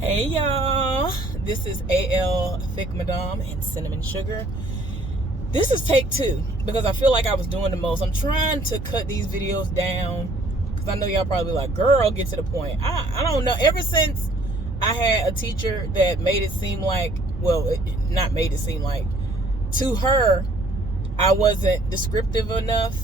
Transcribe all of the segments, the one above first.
Hey y'all, this is AL Thick Madame and Cinnamon Sugar. This is take 2 because I feel like I was doing the most. I'm trying to cut these videos down because I know y'all probably like, girl, get to the point. I don't know. Ever since I had a teacher that made it seem like, well, not made it seem like, to her, I wasn't descriptive enough.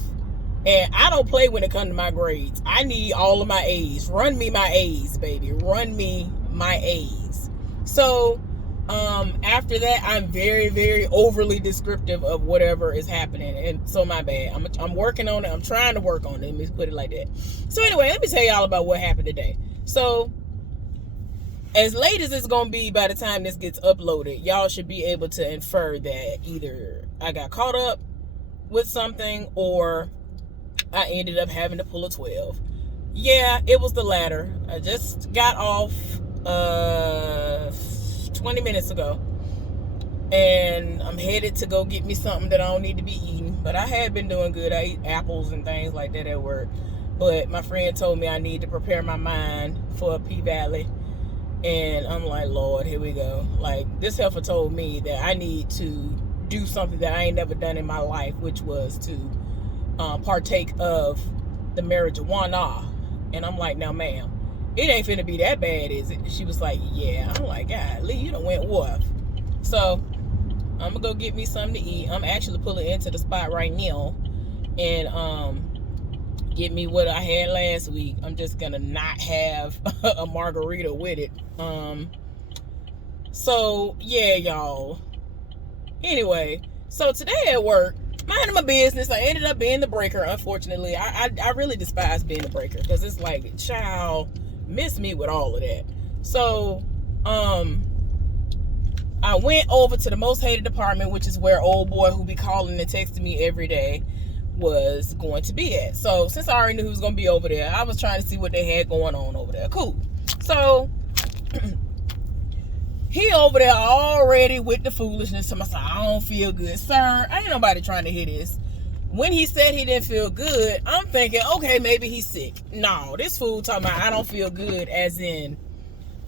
And I don't play when it comes to my grades. I need all of my A's. Run me my A's, baby. Run me my A's. So after that, I'm very, very overly descriptive of whatever is happening. And so my bad. I'm working on it. I'm trying to work on it. Let me put it like that. So anyway, let me tell y'all about what happened today. So as late as it's going to be by the time this gets uploaded, y'all should be able to infer that either I got caught up with something or I ended up having to pull a 12. Yeah, it was the latter. I just got off 20 minutes ago. And I'm headed to go get me something that I don't need to be eating. But I had been doing good. I eat apples and things like that at work. But my friend told me I need to prepare my mind for a P-Valley. And I'm like, Lord, here we go. Like, this heifer told me that I need to do something that I ain't never done in my life, which was to partake of the marijuana. And I'm like, now ma'am, it ain't finna be that bad, is it? She was like, yeah. I'm like, God, Lee, you done went what? So I'm gonna go get me something to eat. I'm actually pulling into the spot right now and get me what I had last week. I'm just gonna not have a margarita with it. So yeah, y'all. Anyway, so today at work, minding my business, I ended up being the breaker. Unfortunately, I really despise being the breaker because it's like, child, miss me with all of that. So I went over to the most hated department, which is where old boy who be calling and texting me every day was going to be at. So since I already knew he was going to be over there, I was trying to see what they had going on over there. Cool. So he over there already with the foolishness to myself. I don't feel good. Sir, ain't nobody trying to hear this. When he said he didn't feel good, I'm thinking, okay, maybe he's sick. No, this fool talking about I don't feel good as in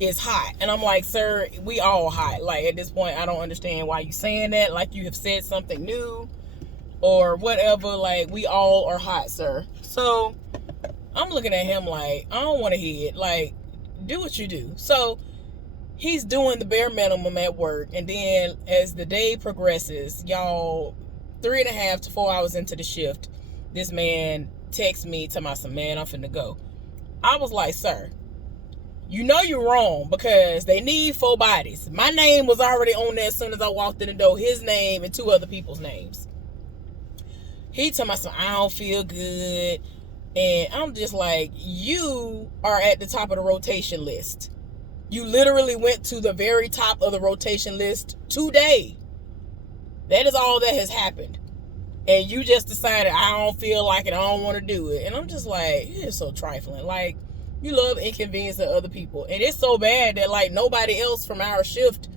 it's hot. And I'm like, sir, we all hot. Like, at this point, I don't understand why you saying that. Like, you have said something new or whatever. Like, we all are hot, sir. So I'm looking at him like, I don't want to hear it. Like, do what you do. So he's doing the bare minimum at work. And then as the day progresses, y'all, 3.5 to 4 hours into the shift, this man texts me, tell me, man, I'm finna go. I was like, sir, you know you're wrong because they need 4 bodies. My name was already on there as soon as I walked in the door. His name and 2 other people's names. He told me, I don't feel good. And I'm just like, you are at the top of the rotation list. You literally went to the very top of the rotation list today. That is all that has happened. And you just decided, I don't feel like it, I don't want to do it. And I'm just like, it's so trifling. Like, you love inconveniencing other people. And it's so bad that, like, nobody else from our shift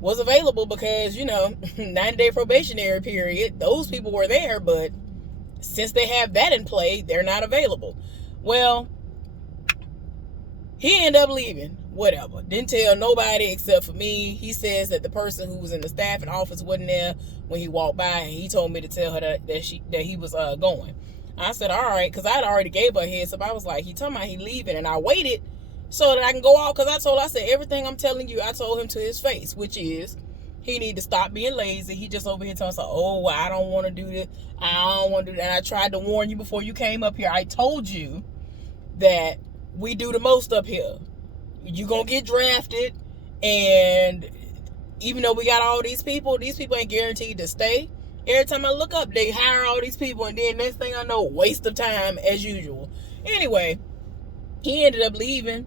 was available because, 9-day probationary period, those people were there. But since they have that in play, they're not available. Well, he ended up leaving. Whatever. Didn't tell nobody except for me. He says that the person who was in the staff and office wasn't there when he walked by, and he told me to tell her that he was going. I said, all right, because I'd already gave her a heads up. I was like, he talking about he leaving, and I waited so that I can go out because I said, everything I'm telling you, I told him to his face, which is he need to stop being lazy. He just over here telling us, oh, well, I don't want to do this. I don't want to do that. And I tried to warn you before you came up here. I told you that we do the most up here. You gonna get drafted, and even though we got all these people ain't guaranteed to stay. Every time I look up, they hire all these people, and then next thing I know, waste of time as usual. Anyway, he ended up leaving,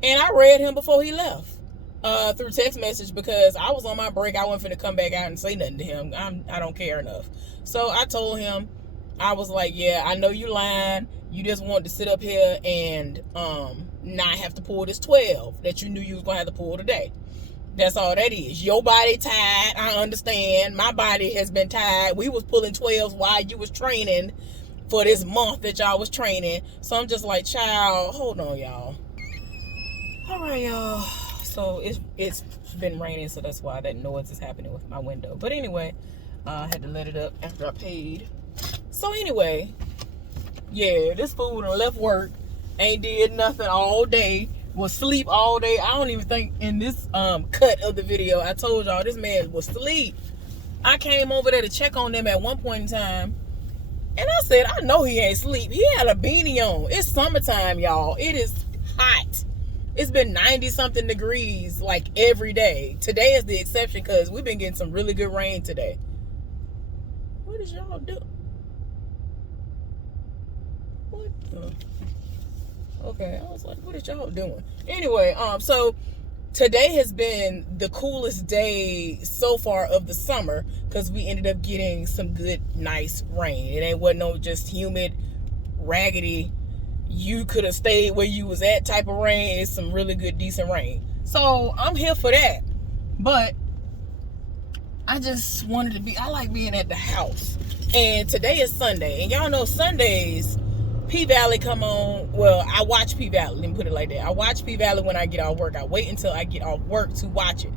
and I read him before he left through text message because I was on my break. I wasn't finna come back out and say nothing to him. I don't care enough. So I told him, I was like, yeah, I know you lying. You just wanted to sit up here and not have to pull this 12 that you knew you was going to have to pull today. That's all that is. Your body tired. I understand. My body has been tired. We was pulling 12s while you was training for this month that y'all was training. So I'm just like, child, hold on, y'all. All right, y'all. so it's been raining, so that's why that noise is happening with my window. But anyway, I had to let it up after I paid. So anyway, yeah, this fool done left work, ain't did nothing all day, was asleep all day. I don't even think in this cut of the video I told y'all this man was asleep. I came over there to check on them at one point in time, and I said, I know he ain't asleep. He had a beanie on. It's summertime, y'all. It is hot. It's been 90-something degrees like every day. Today is the exception because we've been getting some really good rain today. What is y'all doing? What the? Okay, I was like, what is y'all doing? Anyway, so today has been the coolest day so far of the summer because we ended up getting some good, nice rain. It wasn't no just humid, raggedy, you could have stayed where you was at type of rain. It's some really good, decent rain. So I'm here for that. But I just wanted to be, I like being at the house. And today is Sunday. And y'all know Sundays, P-Valley come on. Well, I watch P-Valley. Let me put it like that. I watch P-Valley when I get off work. I wait until I get off work to watch it.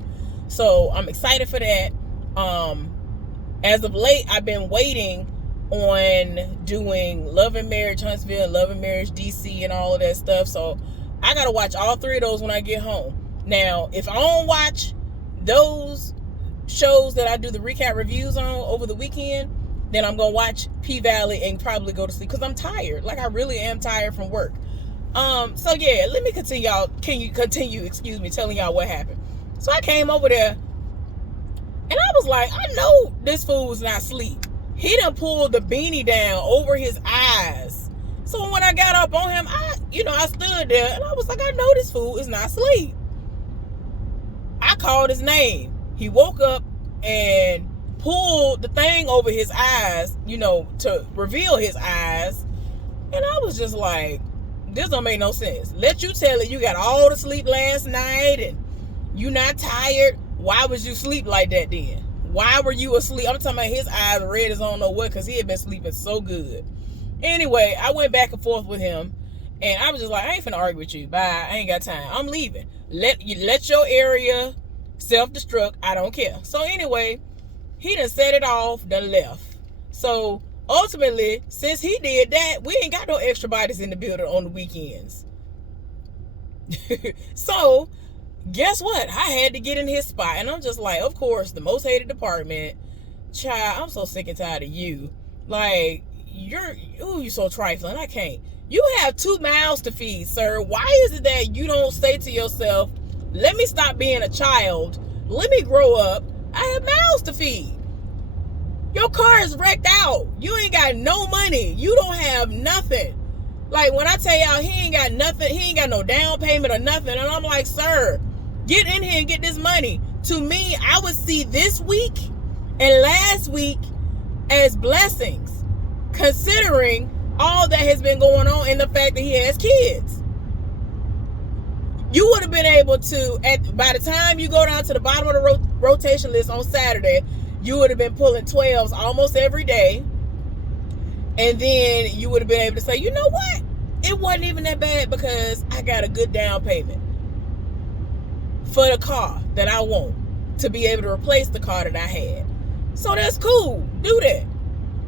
So I'm excited for that. As of late, I've been waiting on doing Love and Marriage Huntsville, Love and Marriage DC, and all of that stuff. So I gotta watch all three of those when I get home. Now, if I don't watch those shows that I do the recap reviews on over the weekend, then I'm gonna watch P-Valley and probably go to sleep because I'm tired. Like, I really am tired from work. So yeah, let me continue, y'all. Can you continue, telling y'all what happened? So I came over there and I was like, I know this fool was not asleep. He done pulled the beanie down over his eyes. So when I got up on him, I stood there and I was like, I know this fool is not asleep. I called his name. He woke up and pulled the thing over his eyes, to reveal his eyes. And I was just like, this don't make no sense. Let you tell it you got all the sleep last night and you not tired. Why was you sleep like that then? Why were you asleep? I'm talking about his eyes red as I don't know what because he had been sleeping so good. Anyway, I went back and forth with him and I was just like, I ain't finna argue with you. Bye. I ain't got time. I'm leaving. Let your area self-destruct. I don't care. So anyway, he done set it off, done left. So ultimately, since he did that, we ain't got no extra bodies in the building on the weekends. So guess what? I had to get in his spot. And I'm just like, of course, the most hated department. Child, I'm so sick and tired of you. Like, you're so trifling. I can't. You have 2 mouths to feed, sir. Why is it that you don't say to yourself, let me stop being a child. Let me grow up. I have mouths to feed. Your car is wrecked out. You ain't got no money. You don't have nothing. Like, when I tell y'all he ain't got nothing, he ain't got no down payment or nothing. And I'm like, sir, get in here and get this money. To me, I would see this week and last week as blessings, considering all that has been going on and the fact that he has kids. You would have been able to, by the time you go down to the bottom of the rotation list on Saturday, you would have been pulling 12s almost every day. And then you would have been able to say, you know what? It wasn't even that bad because I got a good down payment for the car that I want to be able to replace the car that I had. So that's cool. Do that.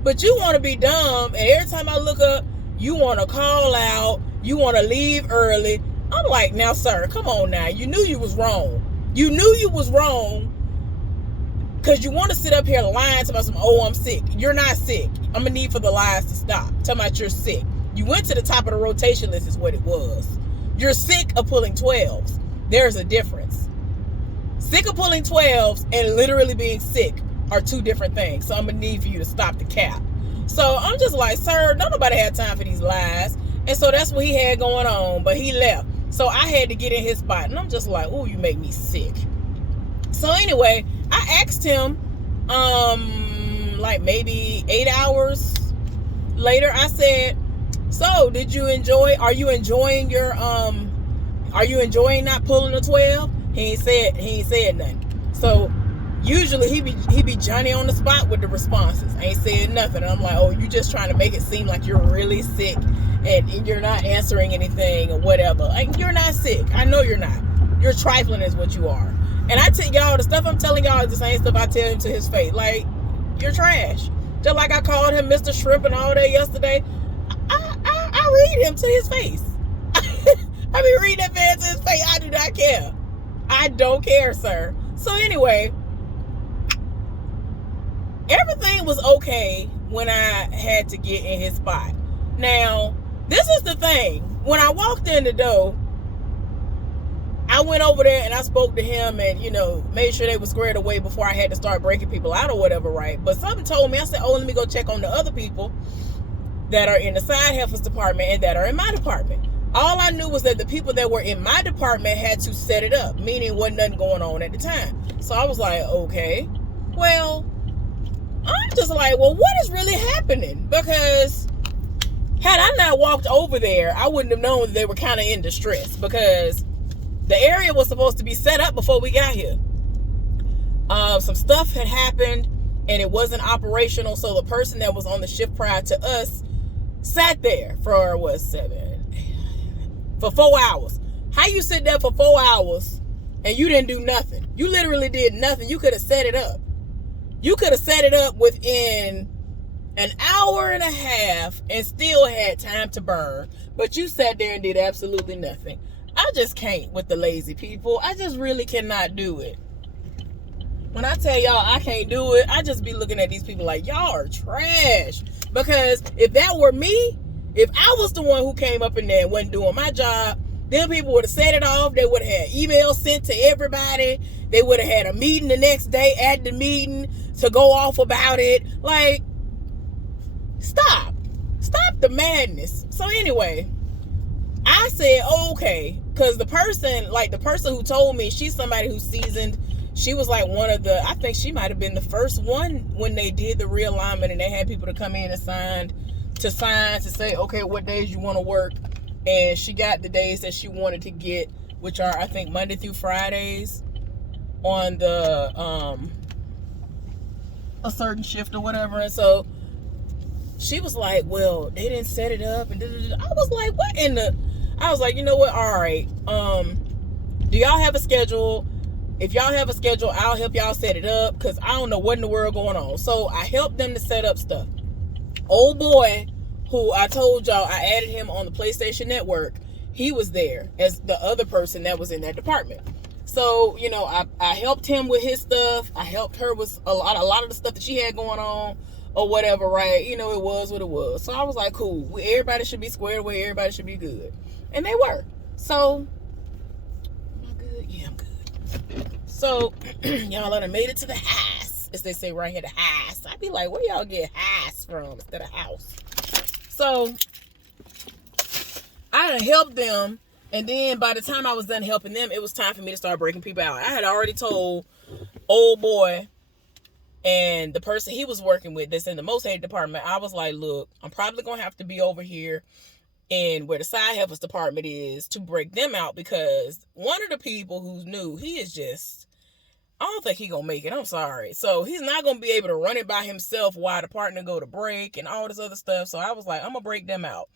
But you want to be dumb, and every time I look up, you want to call out, you want to leave early. I'm like, now, sir, come on now. You knew you was wrong. You knew you was wrong because you want to sit up here lying to myself, oh, I'm sick. You're not sick. I'm going to need for the lies to stop. Talking about you're sick. You went to the top of the rotation list is what it was. You're sick of pulling 12s. There's a difference. Sick of pulling 12s and literally being sick are 2 different things. So I'm going to need for you to stop the cap. So I'm just like, sir, don't nobody have time for these lies. And so that's what he had going on. But he left. So I had to get in his spot. And I'm just like, oh, you make me sick. So anyway, I asked him, like maybe 8 hours later, I said, so are you enjoying not pulling a 12? He ain't said nothing. So usually he be Johnny on the spot with the responses. I ain't said nothing. And I'm like, oh, you just trying to make it seem like you're really sick and you're not answering anything or whatever. Like, you're not sick. I know you're not. You're trifling is what you are. And I tell y'all, the stuff I'm telling y'all is the same stuff I tell him to his face. Like, you're trash. Just like I called him Mr. Shrimp and all that yesterday. I read him to his face. I be reading that man to his face. I do not care. I don't care, sir. So anyway, everything was okay when I had to get in his spot. Now, this is the thing. When I walked in the door, I went over there and I spoke to him and, made sure they were squared away before I had to start breaking people out or whatever, right? But something told me, I said, let me go check on the other people that are in the side heifers department and that are in my department. All I knew was that the people that were in my department had to set it up, meaning wasn't nothing going on at the time. So I was like, okay, well, I'm just like, well, what is really happening? Because had I not walked over there, I wouldn't have known that they were kind of in distress, because the area was supposed to be set up before we got here. Some stuff had happened and it wasn't operational. So the person that was on the shift prior to us sat there for 4 hours. How you sit there for 4 hours and you didn't do nothing? You literally did nothing. You could have set it up. You could have set it up within an hour and a half and still had time to burn. But you sat there and did absolutely nothing. I just can't with the lazy people. I just really cannot do it. When I tell y'all I can't do it, I just be looking at these people like, y'all are trash. Because if that were me, if I was the one who came up in there and wasn't doing my job, then people would have set it off. They would have had emails sent to everybody. They would have had a meeting the next day at the meeting to go off about it. Like, stop the madness. So anyway, I said, okay, because the person who told me, she's somebody who's seasoned. She was like I think she might have been the first one when they did the realignment and they had people to come in and sign to say, okay, what days you want to work. And she got the days that she wanted to get, which are, I think, Monday through Fridays on the, a certain shift or whatever. And so she was like, well, they didn't set it up. And I was like, what in the... I was like, you know what? All right. Do y'all have a schedule? If y'all have a schedule, I'll help y'all set it up, because I don't know what in the world going on. So I helped them to set up stuff. Old boy, who I told y'all I added him on the PlayStation Network, he was there as the other person that was in that department. So, I helped him with his stuff. I helped her with a lot of the stuff that she had going on or whatever, right? It was what it was. So I was like, cool. Everybody should be squared away. Everybody should be good. And they were. So, am I good? Yeah, I'm good. So, y'all done made it to the house, as they say right here, the house. I'd be like, where y'all get house from instead of house? So, I done helped them, and then by the time I was done helping them, it was time for me to start breaking people out. I had already told old boy and the person he was working with that's in the most hated department, I was like, look, I'm probably going to have to be over here and where the side heifers department is to break them out, because one of the people who's new, he is just, I don't think he gonna make it. I'm sorry. So he's not gonna be able to run it by himself while the partner go to break and all this other stuff. So I was like, I'm gonna break them out.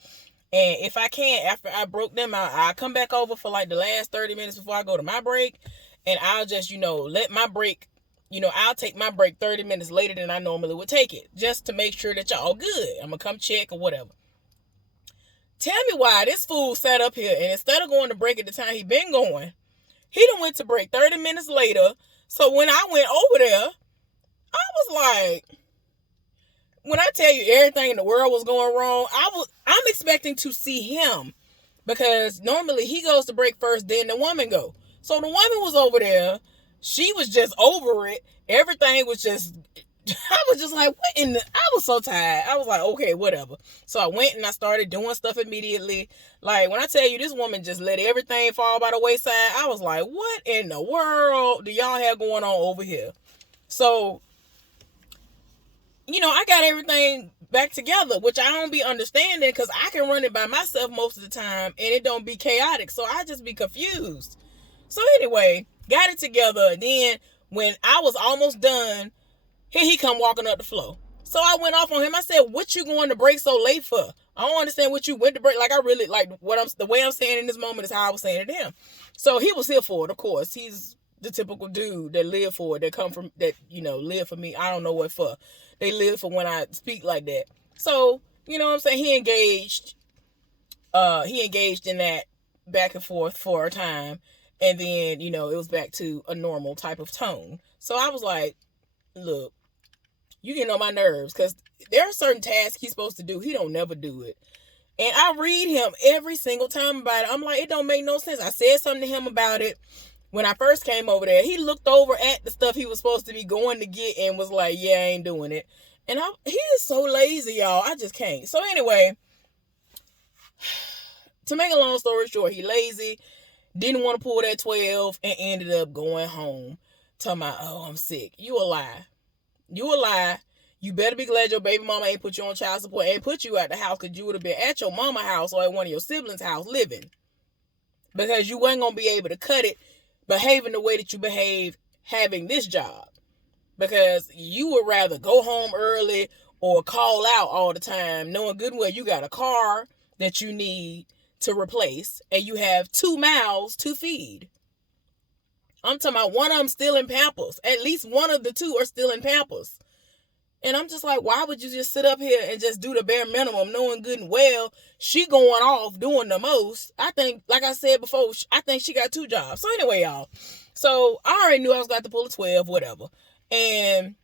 And if I can, after I broke them out, I'll come back over for like the last 30 minutes before I go to my break. And I'll just, let my break, I'll take my break 30 minutes later than I normally would take it, just to make sure that y'all good. I'm gonna come check or whatever. Tell me why this fool sat up here and instead of going to break at the time he been going, he done went to break 30 minutes later. So when I went over there, I was like, when I tell you everything in the world was going wrong, I'm expecting to see him, because normally he goes to break first, then the woman go. So the woman was over there. She was just over it. Everything was just, I was just like, what in the, I was so tired. I was like, okay, whatever. So I went and I started doing stuff immediately. Like, when I tell you this woman just let everything fall by the wayside, I was like, what in the world do y'all have going on over here? So, I got everything back together, which I don't be understanding, because I can run it by myself most of the time and it don't be chaotic. So I just be confused. So anyway, got it together. Then when I was almost done, here he come walking up the floor. So I went off on him. I said, what you going to break so late for? I don't understand what you went to break. Like, I really, like, the way I'm saying in this moment is how I was saying it to him. So he was here for it, of course. He's the typical dude that live for it, that come from, that, live for me. I don't know what for. They live for when I speak like that. So, you know what I'm saying? He engaged in that back and forth for a time. And then, it was back to a normal type of tone. So I was like, look, you getting on my nerves, because there are certain tasks he's supposed to do. He don't never do it. And I read him every single time about it. I'm like, it don't make no sense. I said something to him about it when I first came over there. He looked over at the stuff he was supposed to be going to get and was like, yeah, I ain't doing it. And he is so lazy, y'all. I just can't. So anyway, to make a long story short, he lazy, didn't want to pull that 12, and ended up going home talking about, oh, I'm sick. You a lie. You a lie. You better be glad your baby mama ain't put you on child support, ain't put you at the house, because you would have been at your mama house or at one of your siblings' house living. Because you wasn't going to be able to cut it behaving the way that you behave having this job. Because you would rather go home early or call out all the time, knowing good and well you got a car that you need to replace, and you have 2 mouths to feed. I'm talking about one of them still in Pampers. At least one of the 2 are still in Pampers. And I'm just like, why would you just sit up here and just do the bare minimum, knowing good and well she going off doing the most? I think, like I said before, I think she got 2 jobs. So anyway, y'all. So I already knew I was going to pull a 12, whatever. And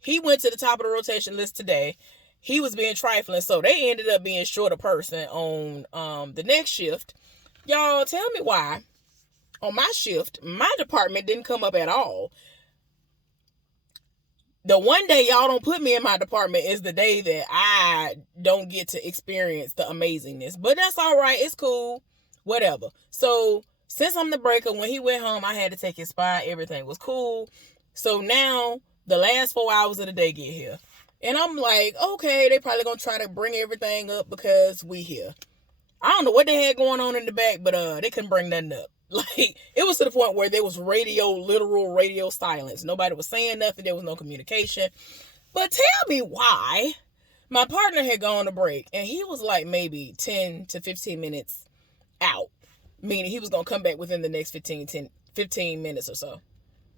he went to the top of the rotation list today. He was being trifling, so they ended up being short a person on the next shift. Y'all, tell me why on my shift, my department didn't come up at all. The one day y'all don't put me in my department is the day that I don't get to experience the amazingness. But that's all right. It's cool. Whatever. So since I'm the breaker, when he went home, I had to take his spot. Everything was cool. So now the last 4 hours of the day get here. And I'm like, okay, they probably going to try to bring everything up because we here. I don't know what they had going on in the back, but they couldn't bring nothing up. Like, it was to the point where there was literal radio silence. Nobody was saying nothing. There was no communication. But tell me why. My partner had gone to break, and he was like maybe 10 to 15 minutes out. Meaning he was going to come back within the next 15 minutes or so.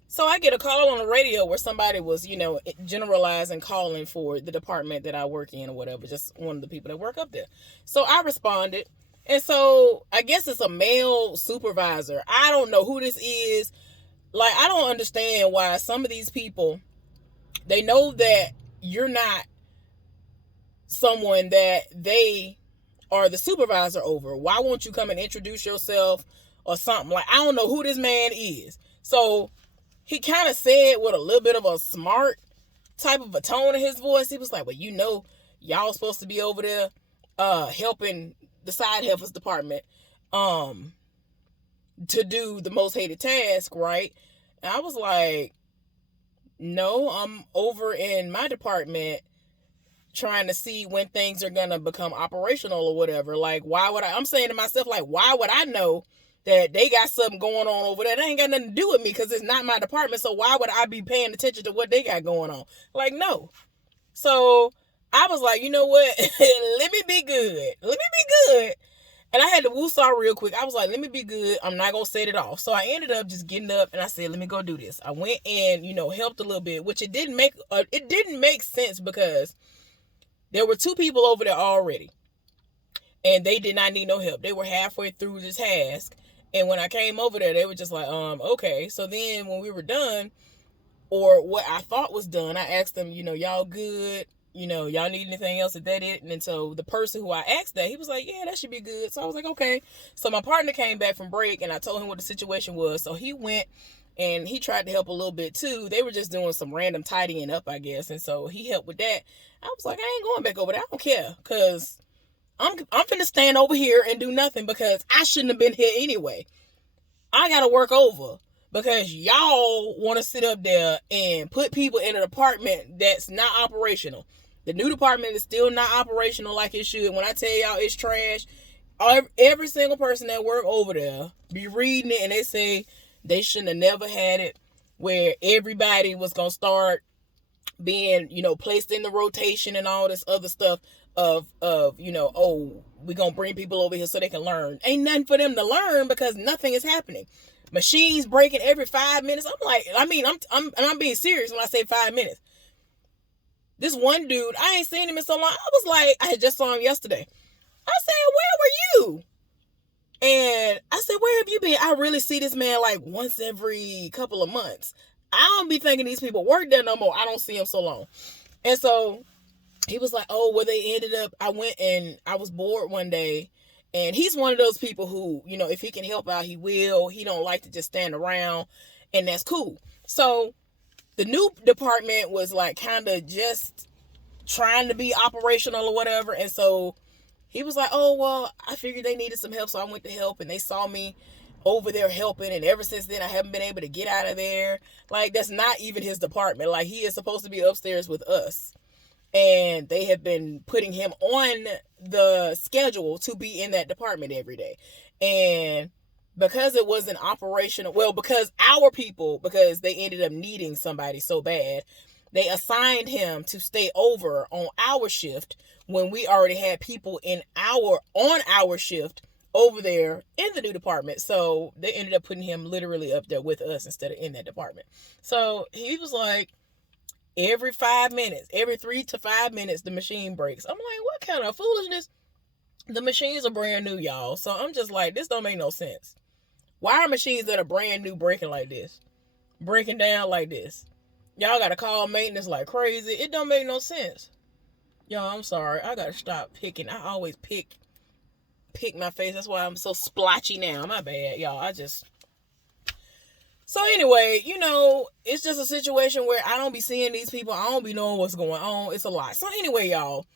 So I get a call on the radio where somebody was, generalizing, calling for the department that I work in or whatever. Just one of the people that work up there. So I responded. And so I guess it's a male supervisor. I don't know who this is. Like, I don't understand why some of these people, they know that you're not someone that they are the supervisor over. Why won't you come and introduce yourself or something? Like, I don't know who this man is. So he kind of said with a little bit of a smart type of a tone in his voice. He was like, well, y'all supposed to be over there helping the side helpers department to do the most hated task, right? And I was like, no, I'm over in my department trying to see when things are gonna become operational or whatever. Like, I'm saying to myself, like, why would I know that they got something going on over there? That ain't got nothing to do with me because it's not my department. So why would I be paying attention to what they got going on? Like, no. So I was like, you know what? Let me be good. And I had to woosah real quick. I was like, let me be good. I'm not going to set it off. So I ended up just getting up and I said, let me go do this. I went and, helped a little bit, which it didn't make sense because there were 2 people over there already. And they did not need no help. They were halfway through the task. And when I came over there, they were just like, okay. So then when we were done, or what I thought was done, I asked them, y'all good? Y'all need anything else? Is that it? And then so the person who I asked that, he was like, yeah, that should be good. So I was like, okay. So my partner came back from break and I told him what the situation was. So he went and he tried to help a little bit too. They were just doing some random tidying up, I guess. And so he helped with that. I was like, I ain't going back over there. I don't care. Because I'm finna stand over here and do nothing because I shouldn't have been here anyway. I got to work over because y'all want to sit up there and put people in an department that's not operational. The new department is still not operational like it should. When I tell y'all it's trash, every single person that work over there be reading it and they say they shouldn't have never had it where everybody was going to start being, placed in the rotation and all this other stuff of oh, we're gonna bring people over here so they can learn. Ain't nothing for them to learn because nothing is happening. Machines breaking every 5 minutes. I'm like, I'm being serious when I say 5 minutes. This one dude, I ain't seen him in so long. I was like, I had just saw him yesterday. I said, where were you? And I said, where have you been? I really see this man like once every couple of months. I don't be thinking these people work there no more. I don't see him so long. And so he was like, oh, well, they ended up, I went and I was bored one day. And he's one of those people who, if he can help out, he will. He don't like to just stand around. And that's cool. So the new department was like kind of just trying to be operational or whatever. And so he was like, oh, well, I figured they needed some help, so I went to help, and they saw me over there helping, and ever since then, I haven't been able to get out of there. Like, that's not even his department. Like, he is supposed to be upstairs with us, and they have been putting him on the schedule to be in that department every day. And because it wasn't operational, well, because they ended up needing somebody so bad, they assigned him to stay over on our shift when we already had people on our shift over there in the new department. So they ended up putting him literally up there with us instead of in that department. So he was like, every 5 minutes, every 3 to 5 minutes, the machine breaks. I'm like, what kind of foolishness? The machines are brand new, y'all. So I'm just like, this don't make no sense. Why are machines that are brand new breaking like this? Breaking down like this? Y'all got to call maintenance like crazy. It don't make no sense. Y'all, I'm sorry. I got to stop picking. I always pick my face. That's why I'm so splotchy now. My bad, y'all. So anyway, it's just a situation where I don't be seeing these people. I don't be knowing what's going on. It's a lot. So anyway, y'all.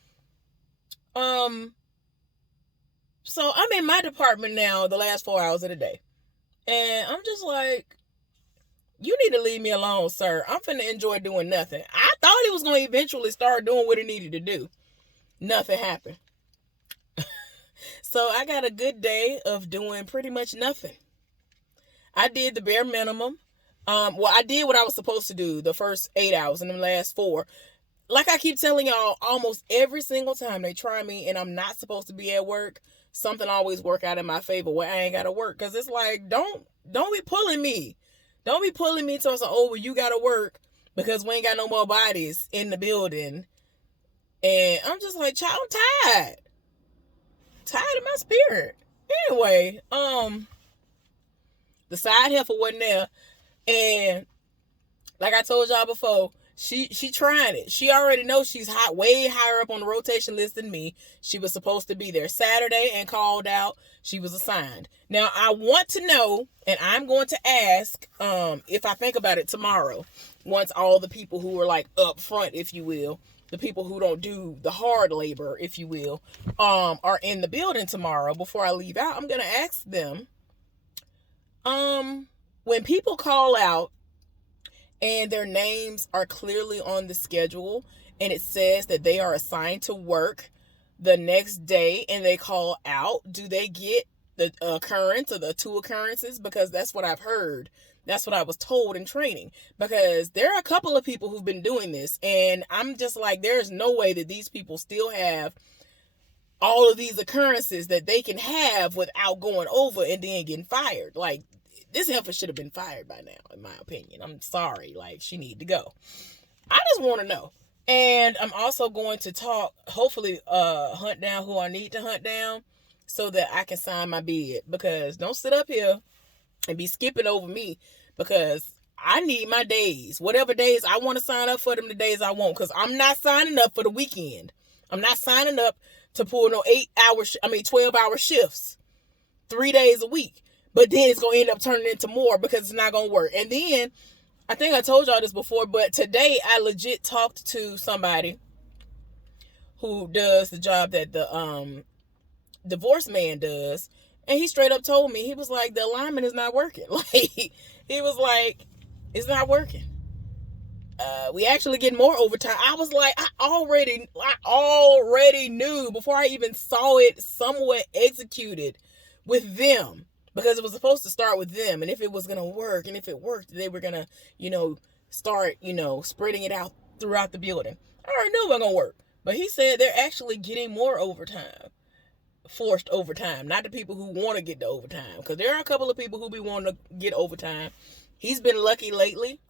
So I'm in my department now the last 4 hours of the day. And I'm just like, you need to leave me alone, sir. I'm finna enjoy doing nothing. I thought he was going to eventually start doing what he needed to do. Nothing happened. So I got a good day of doing pretty much nothing. I did the bare minimum. I did what I was supposed to do the first 8 hours and the last 4. Like I keep telling y'all, almost every single time they try me and I'm not supposed to be at work, something always work out in my favor where I ain't got to work. Because it's like, don't be pulling me. Don't be pulling me towards, well, you got to work because we ain't got no more bodies in the building. And I'm just like, child, I'm tired. Tired of my spirit. Anyway, the side heifer wasn't there. And like I told y'all before, she trying it. She already knows she's way higher up on the rotation list than me. She was supposed to be there Saturday and called out. She was assigned. Now, I want to know, and I'm going to ask, if I think about it tomorrow, once all the people who are like up front, if you will, the people who don't do the hard labor, if you will, are in the building tomorrow before I leave out, I'm going to ask them, when people call out, and their names are clearly on the schedule, and it says that they are assigned to work the next day, and they call out, do they get the occurrence or the 2 occurrences? Because that's what I've heard. That's what I was told in training. Because there are a couple of people who've been doing this, and I'm just like, there's no way that these people still have all of these occurrences that they can have without going over and then getting fired. Like, this heifer should have been fired by now, in my opinion. I'm sorry. Like, she need to go. I just want to know. And I'm also going to hopefully hunt down who I need to hunt down so that I can sign my bid. Because don't sit up here and be skipping over me, because I need my days. Whatever days I want to sign up for, them the days I want. Because I'm not signing up for the weekend. I'm not signing up to pull no 12-hour shifts 3 days a week. But then it's going to end up turning into more because it's not going to work. And then, I think I told y'all this before, but today I legit talked to somebody who does the job that the divorce man does. And he straight up told me, he was like, the alignment is not working. Like, he was like, it's not working. We actually get more overtime. I was like, I already knew before I even saw it somewhat executed with them. Because it was supposed to start with them, and if it was going to work, and if it worked, they were going to, start, spreading it out throughout the building. I already knew it wasn't gonna work. But he said they're actually getting more overtime. Forced overtime, not the people who want to get the overtime, because there are a couple of people who be wanting to get overtime. He's been lucky lately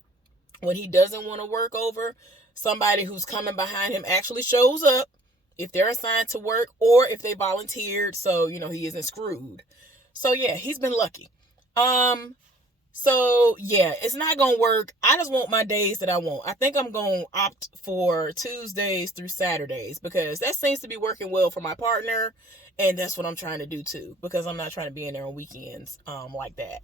when he doesn't want to work over. Somebody who's coming behind him actually shows up if they're assigned to work or if they volunteered, so he isn't screwed. So yeah, he's been lucky. So yeah, it's not gonna work. I just want my days that I want. I think I'm gonna opt for Tuesdays through Saturdays because that seems to be working well for my partner, and that's what I'm trying to do too. Because I'm not trying to be in there on weekends, like that.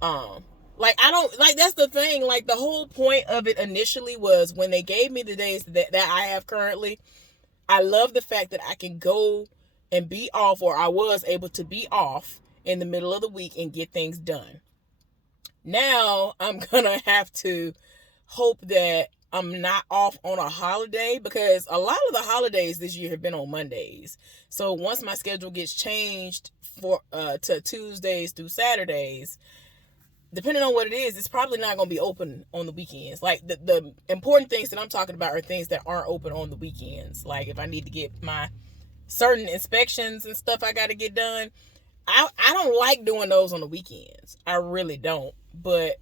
Like I don't like that's the thing. Like the whole point of it initially was when they gave me the days that I have currently. I love the fact that I can go and be off, or I was able to be off in the middle of the week and get things done. Now I'm gonna have to hope that I'm not off on a holiday, because a lot of the holidays this year have been on Mondays. So once my schedule gets changed to Tuesdays through Saturdays, depending on what it is, it's probably not going to be open on the weekends. Like the important things that I'm talking about are things that aren't open on the weekends. Like if I need to get my certain inspections and stuff I got to get done, I don't like doing those on the weekends. I really don't. But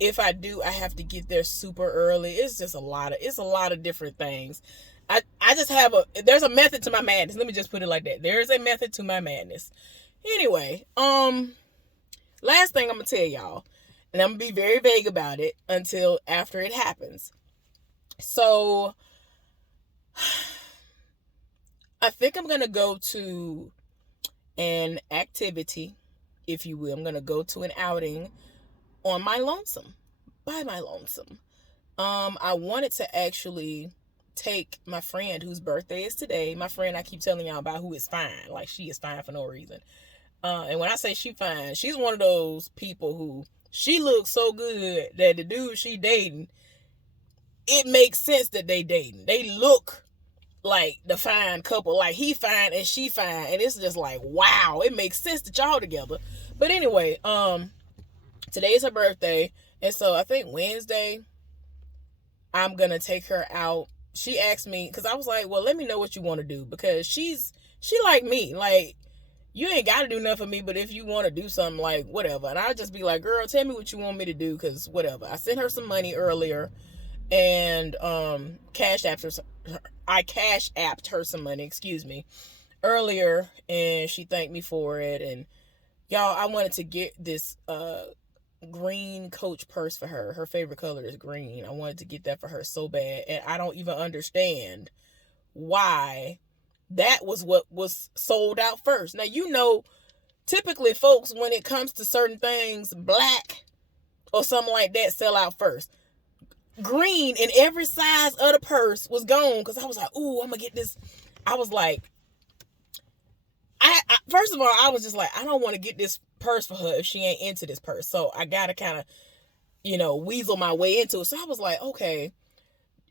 if I do, I have to get there super early. It's just a lot of different things. I just have there's a method to my madness. Let me just put it like that. There is a method to my madness. Anyway, last thing I'm going to tell y'all, and I'm going to be very vague about it until after it happens. So, I think I'm going to go to an activity, if you will. I'm going to go to an outing on my lonesome, by my lonesome. I wanted to actually take my friend whose birthday is today, my friend I keep telling y'all about, who is fine. Like, she is fine for no reason. And when I say she fine, she's one of those people who, she looks so good that the dude she dating, it makes sense that they dating. They look like the fine couple. Like, he fine and she fine. And it's just like, wow, it makes sense that y'all together. But anyway, today is her birthday. And so I think Wednesday, I'm going to take her out. She asked me, because I was like, well, let me know what you want to do. Because she like me. Like, you ain't got to do nothing for me, but if you want to do something, like, whatever. And I'll just be like, girl, tell me what you want me to do, because whatever. I sent her some money earlier, and cash apped her some money, earlier, and she thanked me for it. And y'all, I wanted to get this green Coach purse for her. Her favorite color is green. I wanted to get that for her so bad, and I don't even understand why that was what was sold out first. Now, typically folks, when it comes to certain things, black or something like that sell out first. Green in every size of the purse was gone, because I was like, ooh, I'm gonna get this. I was like, I first of all, I was just like, I don't want to get this purse for her if she ain't into this purse. So I gotta kind of, weasel my way into it. So I was like, okay,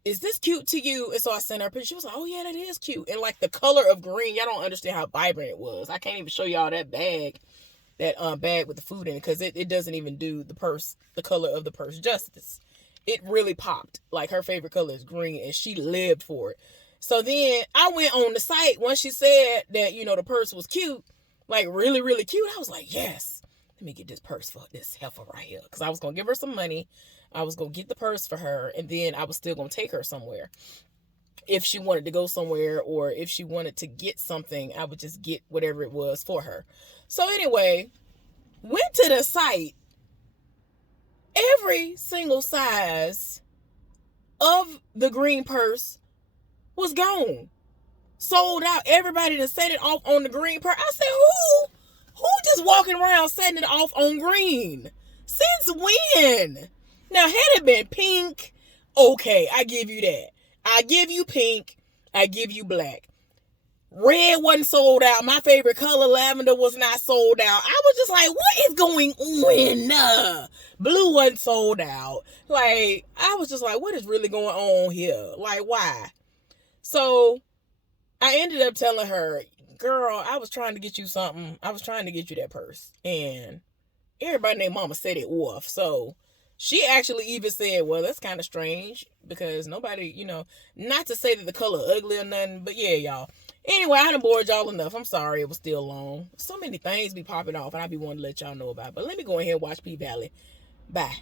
is this cute to you? And so I sent her a picture. She was like, oh yeah, that is cute. And like the color of green, y'all don't understand how vibrant it was. I can't even show y'all that bag with the food in it, because it doesn't even do the color of the purse justice. It really popped. Like, her favorite color is green, and she lived for it. So then I went on the site once she said that, the purse was cute, like really, really cute. I was like, yes, let me get this purse for this heifer right here. Because I was going to give her some money. I was going to get the purse for her, and then I was still going to take her somewhere. If she wanted to go somewhere, or if she wanted to get something, I would just get whatever it was for her. So anyway, went to the site. Every single size of the green purse was gone. Sold out. Everybody that set it off on the green purse. I said, who just walking around setting it off on green? Since when? Now, had it been pink, okay, I give you that. I give you pink. I give you black. Red wasn't sold out. My favorite color, lavender, was not sold out. I was just like, what is going on? Blue wasn't sold out. Like, I was just like, what is really going on here? Like, why? So I ended up telling her, girl, I was trying to get you something. I was trying to get you that purse. And everybody named Mama said it off. So She actually even said, well, that's kind of strange because nobody, not to say that the color ugly or nothing, but yeah, y'all. Anyway, I done bored y'all enough. I'm sorry it was still long. So many things be popping off and I be wanting to let y'all know about it. But let me go ahead and watch P Valley. Bye.